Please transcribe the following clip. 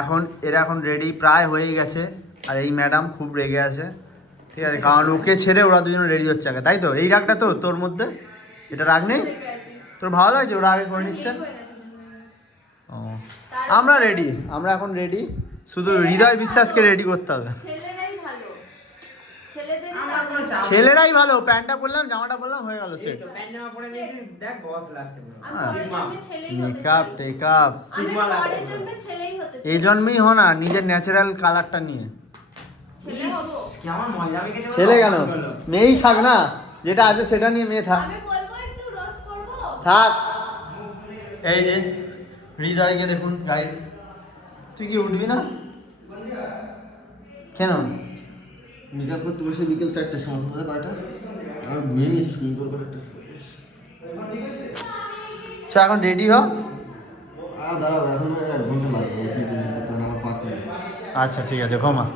এখন এরা এখন রেডি প্রায় হয়ে গেছে। আর এই ম্যাডাম খুব রেগে আছে, ঠিক আছে, কারণ ওকে ছেড়ে ওরা দুজন রেডি হচ্ছে আগে, তাই তো? এই রাগটা তো তোর মধ্যে, এটা রাগ নেই তোর? ভালো লাগছে ওরা আগে করে নিচ্ছে। ও, আমরা রেডি, আমরা এখন রেডি, শুধু হৃদয় বিশ্বাসকে রেডি করতে হবে। ছেলেরাই ভালো, প্যান্টটা পরলাম, জামাটা পরলাম, হয়ে গেল সেট। মেকআপ টেকআপ এই জন্মেই হো না, নিজের ন্যাচারাল কালারটা নিয়ে। ছেলে কেন, মেয়েই থাক না, যেটা আছে সেটা নিয়ে মেয়ে থাক। থাক। এই যে হৃদয়কে দেখুন গাইস, তুই কি উঠবি না কেন? মেকআপ করতে বসে বিকেল 4টার সময়, কয়টা আর ঘুমিয়ে নিয়েছি সুন্দর করে একটা ফ্রেশ। এখন রেডি হ। দাঁড়াও, এখন 1 ঘন্টা লাগবে, আমার 5 মিনিট। আচ্ছা ঠিক আছে, ঘুমা।